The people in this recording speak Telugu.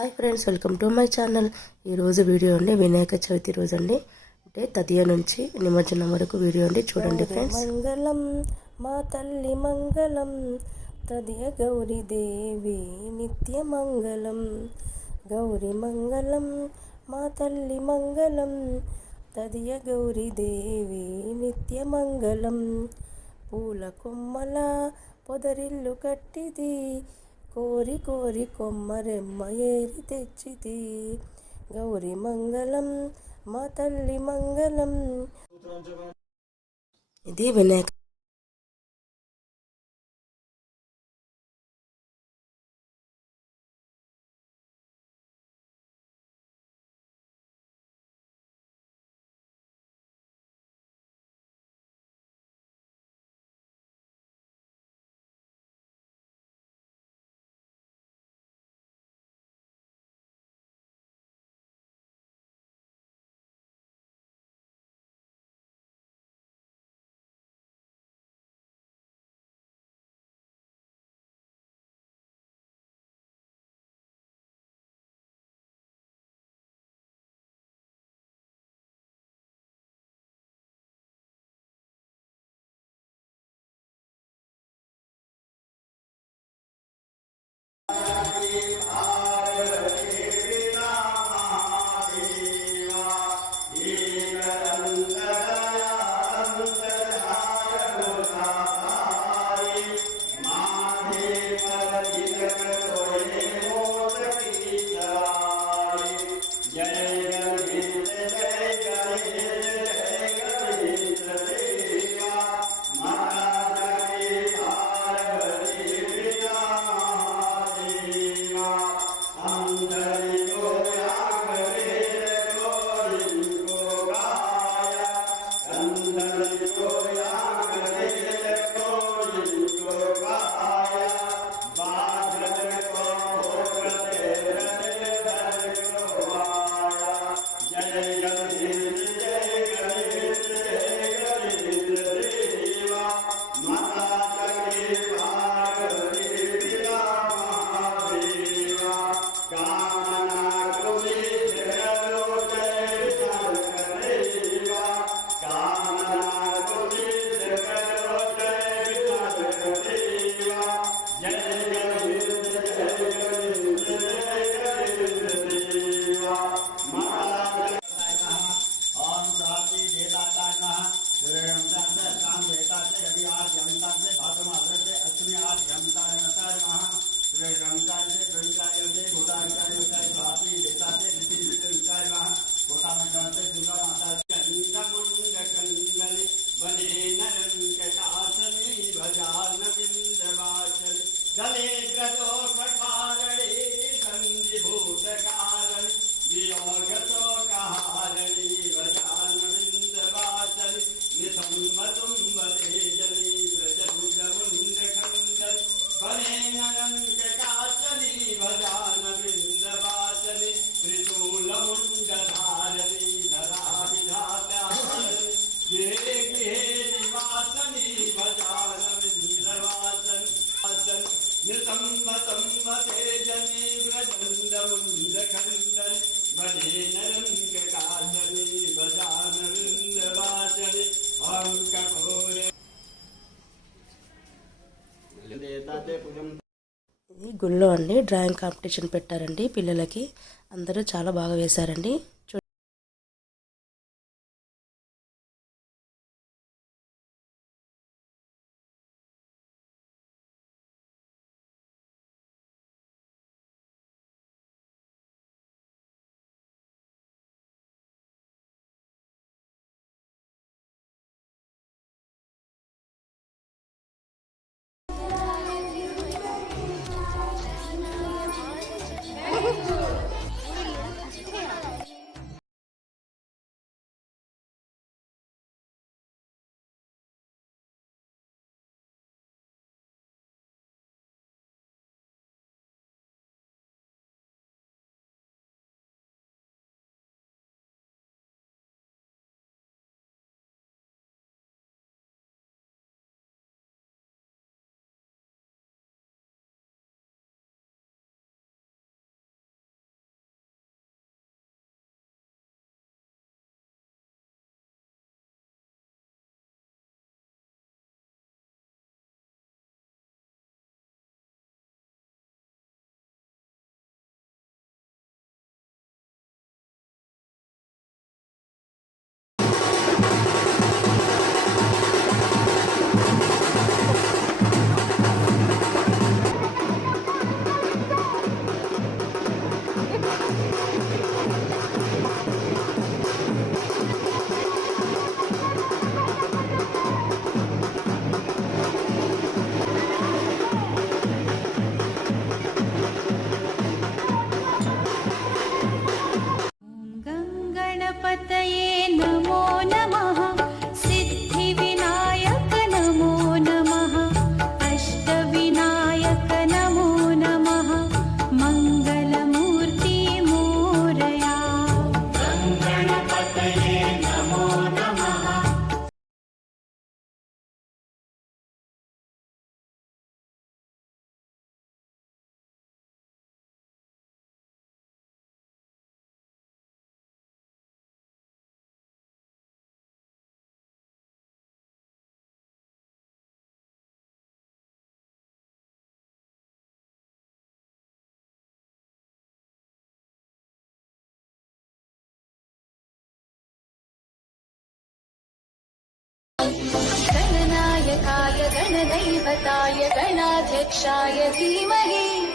Hi friends welcome to my channel ఈరోజు వీడియో అండి వినాయక చవితి రోజు అండి. అంటే తదియ నుంచి నిమజ్జనం వరకు వీడియో అండి చూడండి ఫ్రెండ్స్ మంగళం మా తల్లి మంగళం తదియ గౌరీ దేవి నిత్య మంగళం. గౌరీ మంగళం మా తల్లి మంగళం తదియ గౌరీ దేవి నిత్య మంగళం. పూల కొమ్మల పొదరిల్లు కట్టిది కోరి కోరి కొమ్మరెమ్మ ఏరి తెచ్చిది గౌరీ మంగళం మా తల్లి మంగళం. ఇది వినాయక గుళ్ళో అండి డ్రాయింగ్ కాంపిటీషన్ పెట్టారండి పిల్లలకి. అందరూ చాలా బాగా వేశారండి. दैवताय धनाध्यक्षाय भीमहि